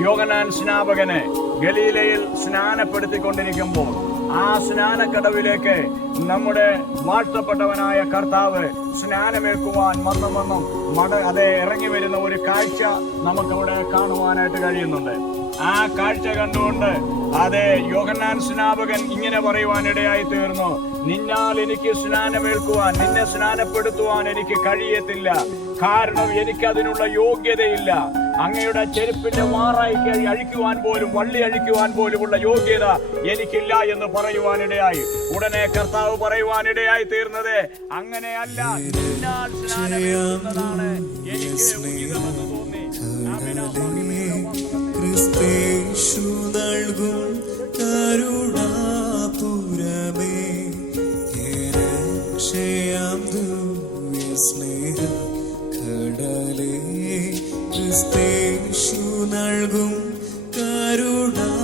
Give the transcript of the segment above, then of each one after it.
യോഗനാൻ സ്നാപകനെ ഗലീലയിൽ സ്നാനപ്പെടുത്തിക്കൊണ്ടിരിക്കുമ്പോൾ ആ സ്നാനക്കടവിലേക്ക് നമ്മുടെ വാഴ്ത്തപ്പെട്ടവനായ കർത്താവ് സ്നാനമേൽക്കുവാൻ മന്ദം വന്നും മട അതെ ഇറങ്ങി വരുന്ന ഒരു കാഴ്ച നമുക്കവിടെ കാണുവാനായിട്ട് കഴിയുന്നുണ്ട്. ആ കാഴ്ച കണ്ടുകൊണ്ട് അതെ യോഹന്നാൻ സ്നാപകൻ ഇങ്ങനെ പറയുവാനിടയായി തീർന്നു. നിന്നാൽ എനിക്ക് സ്നാനമേൽക്കുവാൻ നിന്നെ സ്നാനപ്പെടുത്തുവാൻ എനിക്ക് കഴിയത്തില്ല. കാരണം എനിക്കതിനുള്ള യോഗ്യതയില്ല. അങ്ങയുടെ ചെരുപ്പിന്റെ മാറായി കയറി അഴിക്കുവാൻ പോലും വള്ളി അഴിക്കുവാൻ പോലുമുള്ള യോഗ്യത എനിക്കില്ല എന്ന് പറയുവാനിടയായി. ഉടനെ കർത്താവ് പറയുവാനിടയായി തീർന്നത് അങ്ങനെയല്ല സ്നാനമേൽക്കുന്നതാണ് എനിക്ക് തോന്നി. ക്രിസ്തേഷു നൽകും കരുണാപുരമേ ക്രിസ്തേഷു നൽകും കരുണാപുരമേ.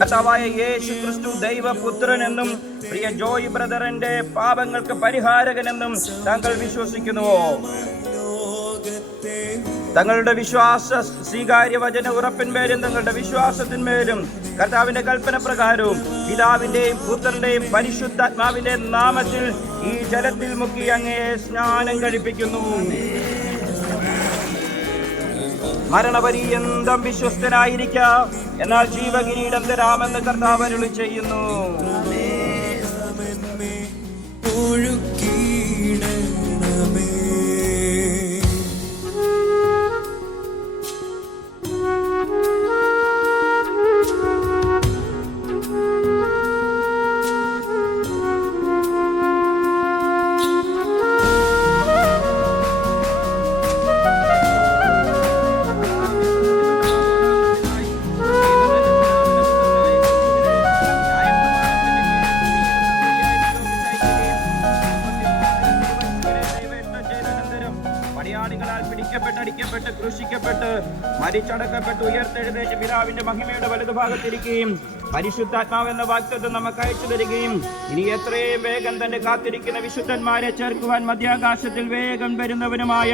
കർത്താവായ യേശു ക്രിസ്തു ദൈവപുത്രനെന്നും പ്രിയ ജോയ് ബ്രദറിന്റെ പാപങ്ങൾക്ക് പരിഹാരകനെന്നും താങ്കൾ വിശ്വസിക്കുന്നുവോ? തങ്ങളുടെ വിശ്വാസ സ്വീകാര്യ വചന ഉറപ്പിന്മേലും തങ്ങളുടെ വിശ്വാസത്തിന്മേലും കർത്താവിന്റെ കൽപ്പന പ്രകാരവും പിതാവിന്റെയും പുത്രന്റെയും പരിശുദ്ധാത്മാവിന്റെ നാമത്തിൽ ഈ ജലത്തിൽ മുക്കി അങ്ങയെ സ്നാനം കഴിപ്പിക്കുന്നു. മരണപര്യന്തം വിശ്വസ്തനായിരിക്കാം. എന്നാൽ ജീവകിരീടം തരാമെന്ന് കർത്താവ് ചെയ്യുന്നു. ഒഴുക്കിയിടണമേ അടിക്കപ്പെട്ട് ക്രൂശിക്കപ്പെട്ട് മരിച്ചടക്കപ്പെട്ട് ഉയർത്തെഴുന്നേറ്റ് പിതാവിന്റെ മഹിമയുടെ വലതുഭാഗത്തിരിക്കുകയും പരിശുദ്ധാത്മാവെന്ന വാക്തത്വം നമുക്ക് അയച്ചു തരികയും ഇനി എത്രയും വേഗം തന്നെ കാത്തിരിക്കുന്ന വിശുദ്ധന്മാരെ ചേർക്കുവാൻ മധ്യാകാശത്തിൽ വേഗം വരുന്നവനുമായ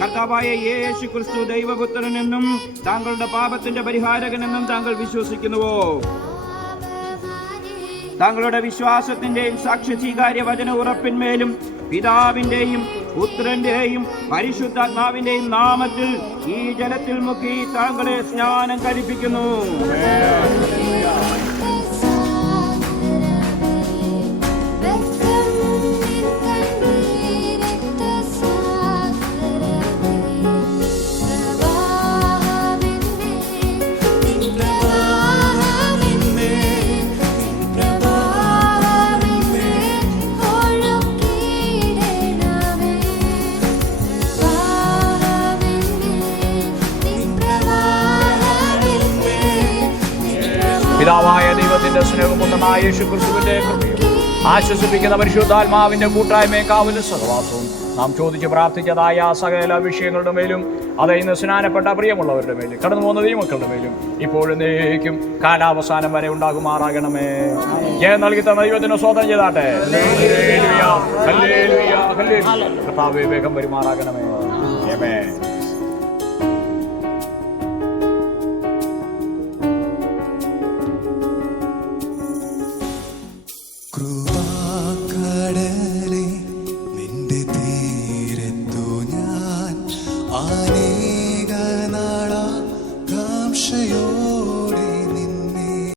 കർത്താവായ യേശു ക്രിസ്തു ദൈവപുത്രനെന്നും താങ്കളുടെ പാപത്തിന്റെ പരിഹാരകനെന്നും താങ്കൾ വിശ്വസിക്കുന്നുവോ? താങ്കളുടെ വിശ്വാസത്തിന്റെയും സാക്ഷ്യ സ്വീകാര്യ വചന ഉറപ്പിന്മേലും പിതാവിന്റെയും പുത്രന്റെയും പരിശുദ്ധാത്മാവിന്റെയും നാമത്തിൽ ഈ ജലത്തിൽ മുക്കി താങ്കളെ സ്നാനം കഴിപ്പിക്കുന്നു. പിതാവായ ദൈവത്തിന്റെ സ്നേഹപൂർണമായ യേശു ക്രിസ്തുവിന്റെ കൃപയും ആശ്വസിപ്പിക്കുന്ന പരിശുദ്ധാത്മാവിന്റെ കൂട്ടായ്മയും കാവലും സഹവാസവും നാം ചോദിച്ച് പ്രാർത്ഥിച്ചതായ സകല വിഷയങ്ങളുടെ മേലും അത് ഇന്ന് സ്നാനപ്പെട്ട പ്രിയമുള്ളവരുടെ മേലും കടന്നു പോകുന്ന ദൈവമക്കളുടെ മേലും ഇപ്പോഴും നേക്കും കാലാവസാനം വരെ ഉണ്ടാകുമാറാകണമേ. ജയം നൽകി തന്ന ദൈവത്തിന് സ്വതം ചെയ്താട്ടെ. കർത്താവേ വേഗം വരുമാറാകണമേ. आने